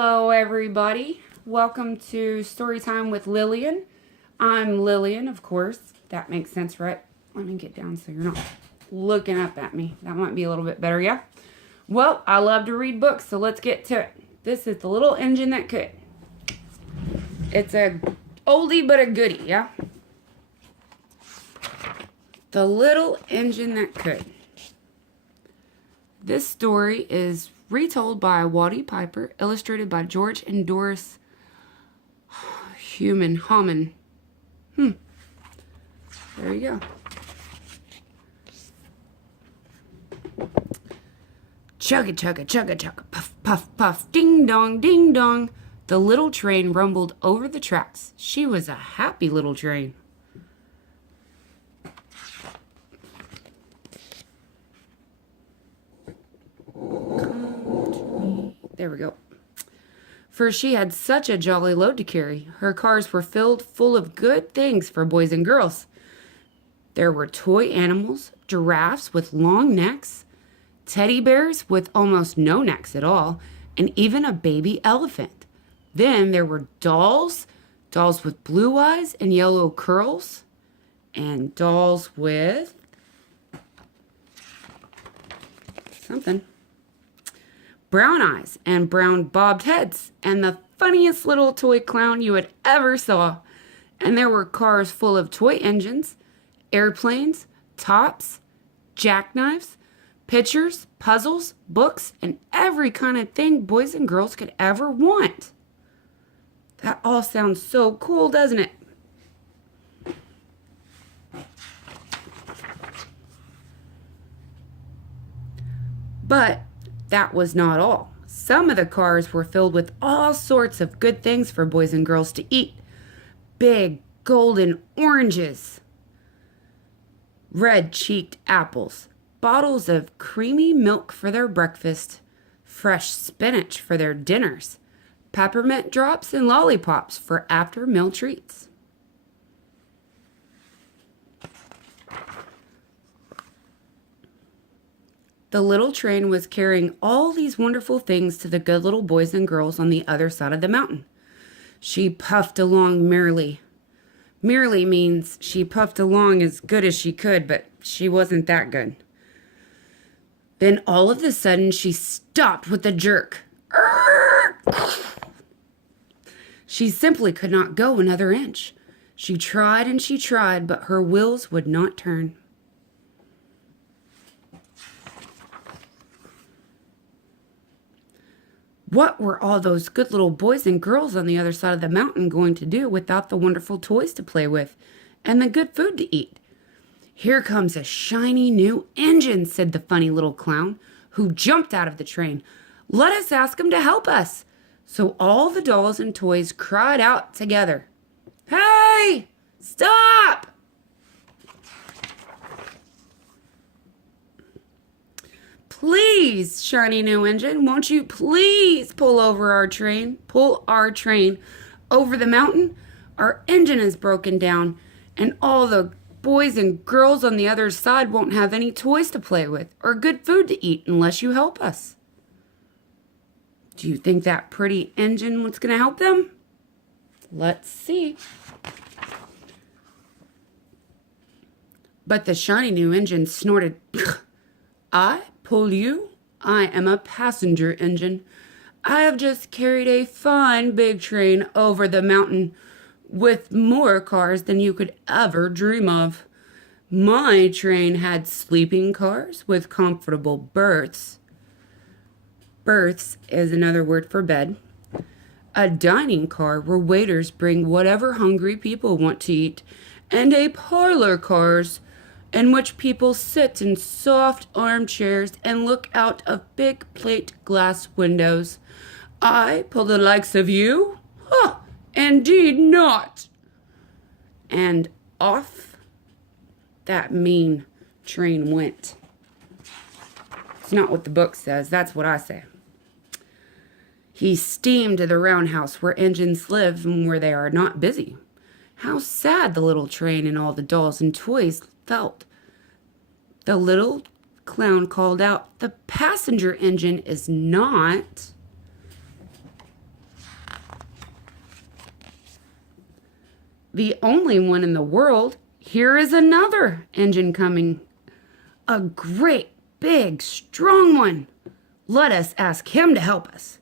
Hello, everybody. Welcome to Storytime with Lillian. I'm Lillian, of course. That makes sense, right? Let me get down so you're not looking up at me. That might be a little bit better, yeah? Well, I love to read books, so let's get to it. This is The Little Engine That Could. It's a oldie but a goodie, yeah? The Little Engine That Could. This story is retold by Watty Piper, illustrated by George and Doris Hammond. There you go. Chugga chugga chugga chugga, puff puff puff, ding dong, the little train rumbled over the tracks. She was a happy little train. There we go. For she had such a jolly load to carry. Her cars were filled full of good things for boys and girls. There were toy animals, giraffes with long necks, teddy bears with almost no necks at all, and even a baby elephant. Then there were dolls with blue eyes and yellow curls, and dolls with something. Brown eyes and brown bobbed heads, and the funniest little toy clown you had ever saw. And there were cars full of toy engines, airplanes, tops, jackknives, pictures, puzzles, books, and every kind of thing boys and girls could ever want. That all sounds so cool, doesn't it? But that was not all. Some of the cars were filled with all sorts of good things for boys and girls to eat. Big golden oranges, red-cheeked apples, bottles of creamy milk for their breakfast, fresh spinach for their dinners, peppermint drops and lollipops for after-meal treats. The little train was carrying all these wonderful things to the good little boys and girls on the other side of the mountain. She puffed along merrily. Merrily means she puffed along as good as she could, but she wasn't that good. Then all of a sudden she stopped with a jerk. She simply could not go another inch. She tried and she tried, but her wheels would not turn. What were all those good little boys and girls on the other side of the mountain going to do without the wonderful toys to play with and the good food to eat? Here comes a shiny new engine, said the funny little clown, who jumped out of the train. Let us ask him to help us. So all the dolls and toys cried out together. Hey, stop! Please, shiny new engine, won't you please pull our train over the mountain? Our engine is broken down, and all the boys and girls on the other side won't have any toys to play with or good food to eat unless you help us. Do you think that pretty engine was going to help them? Let's see. But the shiny new engine snorted, I pull you? I am a passenger engine. I have just carried a fine big train over the mountain with more cars than you could ever dream of. My train had sleeping cars with comfortable berths. Berths is another word for bed. A dining car where waiters bring whatever hungry people want to eat, and a parlor cars in which people sit in soft armchairs and look out of big plate glass windows. I pull the likes of you? Huh, indeed not. And off that mean train went. It's not what the book says, that's what I say. He steamed to the roundhouse where engines live and where they are not busy. How sad the little train and all the dolls and toys felt. The little clown called out, the passenger engine is not the only one in the world. Here is another engine coming. A great, big, strong one. Let us ask him to help us."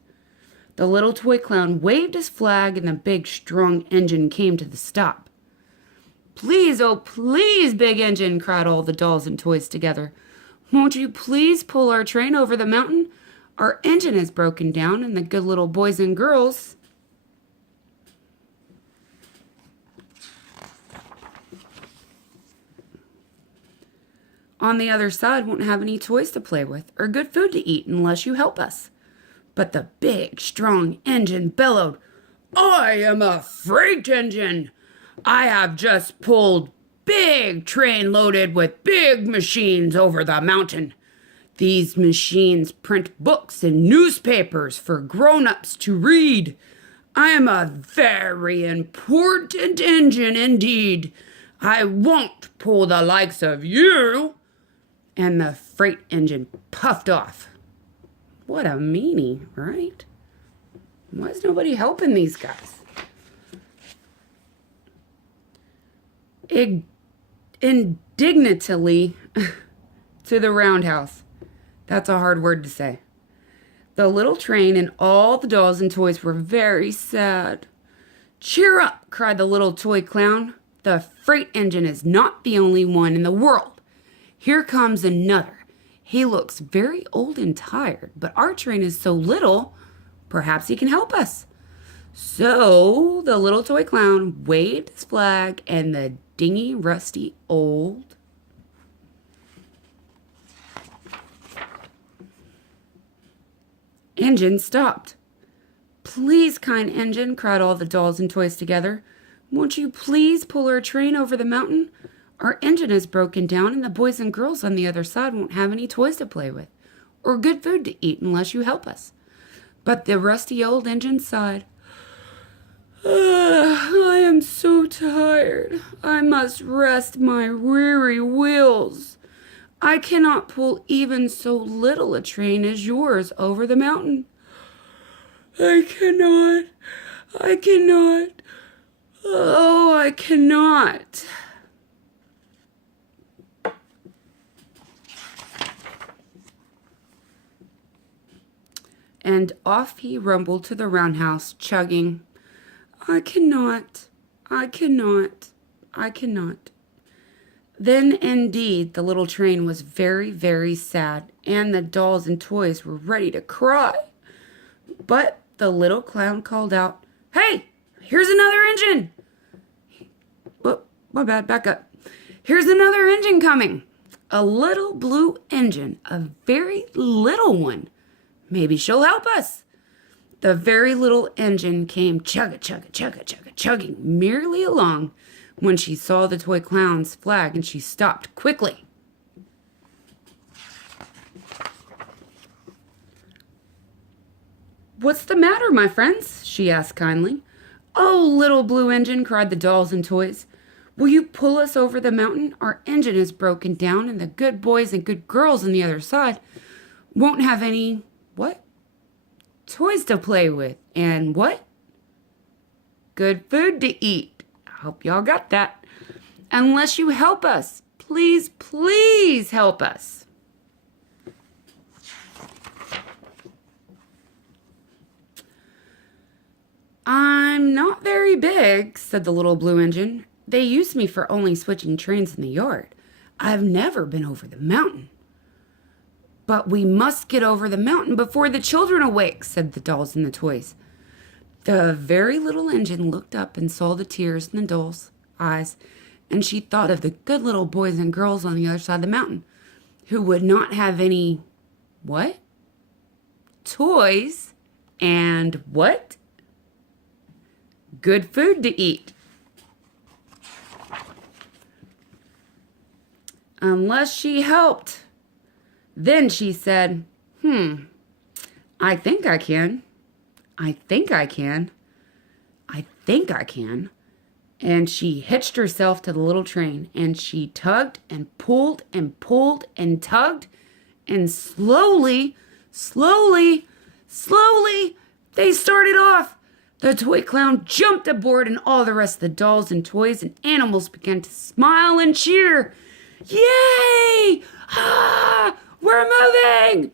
The little toy clown waved his flag and the big, strong engine came to the stop. "Please, oh please, big engine," cried all the dolls and toys together. "Won't you please pull our train over the mountain? Our engine is broken down and the good little boys and girls..." "On the other side won't have any toys to play with or good food to eat unless you help us." But the big, strong engine bellowed, "I am a freight engine. I have just pulled big train loaded with big machines over the mountain. These machines print books and newspapers for grown-ups to read. I am a very important engine indeed. I won't pull the likes of you." And the freight engine puffed off. What a meanie, right? Why is nobody helping these guys? Indignantly to the roundhouse. That's a hard word to say. The little train and all the dolls and toys were very sad. "Cheer up," cried the little toy clown. "The freight engine is not the only one in the world. Here comes another. He looks very old and tired, but our train is so little, perhaps he can help us." So the little toy clown waved his flag and the dingy, rusty, old engine stopped. "Please, kind engine," cried all the dolls and toys together. "Won't you please pull our train over the mountain? Our engine is broken down and the boys and girls on the other side won't have any toys to play with or good food to eat unless you help us." But the rusty old engine sighed. "I am so tired. I must rest my weary wheels. I cannot pull even so little a train as yours over the mountain. I cannot. Oh, I cannot." And off he rumbled to the roundhouse, chugging, I cannot. Then, indeed, the little train was very, very sad, and the dolls and toys were ready to cry. But the little clown called out, "Hey, here's another engine." My bad, back up. "Here's another engine coming. A little blue engine, a very little one. Maybe she'll help us." The very little engine came chugging merrily along when she saw the toy clown's flag, and she stopped quickly. "What's the matter, my friends?" she asked kindly. "Oh, little blue engine," cried the dolls and toys. "Will you pull us over the mountain? Our engine is broken down, and the good boys and good girls on the other side won't have any..." What? "Toys to play with. And what? Good food to eat." I hope y'all got that. "Unless you help us. Please, please help us." "I'm not very big," said the little blue engine. "They use me for only switching trains in the yard. I've never been over the mountain." "But we must get over the mountain before the children awake," said the dolls and the toys. The very little engine looked up and saw the tears in the dolls' eyes, and she thought of the good little boys and girls on the other side of the mountain who would not have any, what? Toys and what? Good food to eat. Unless she helped. Then she said, I think I can. And she hitched herself to the little train, and she tugged and pulled and pulled and tugged, and slowly, they started off. The toy clown jumped aboard, and all the rest of the dolls and toys and animals began to smile and cheer. Yay! Ah! We're moving!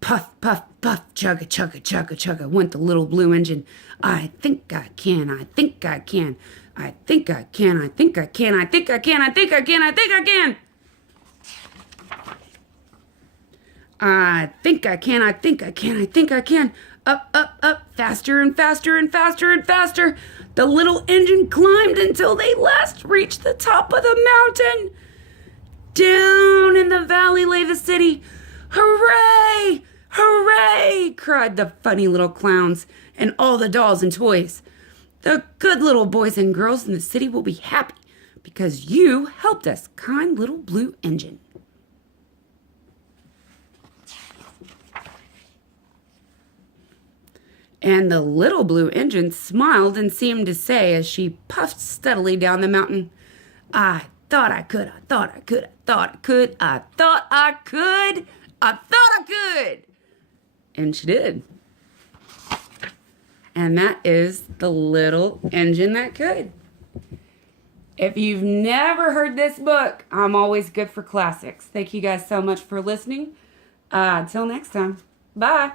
Puff, puff, puff, chugga, chugga, chugga, chugga, went the little blue engine. I think I can, I think I can. I think I can, I think I can, I think I can, I think I can, I think I can. I think I can, I think I can, I think I can. Up, up, up, faster and faster and faster and faster. The little engine climbed until they last reached the top of the mountain. Down in the valley lay the city. Hooray! Hooray! Cried the funny little clowns and all the dolls and toys. The good little boys and girls in the city will be happy because you helped us, kind little blue engine. And the little blue engine smiled and seemed to say as she puffed steadily down the mountain, I thought I could, I thought I could, I thought I could, I thought I could, I thought I could. And she did. And that is the little engine that could. If you've never heard this book, I'm always good for classics. Thank you guys so much for listening. Until next time. Bye.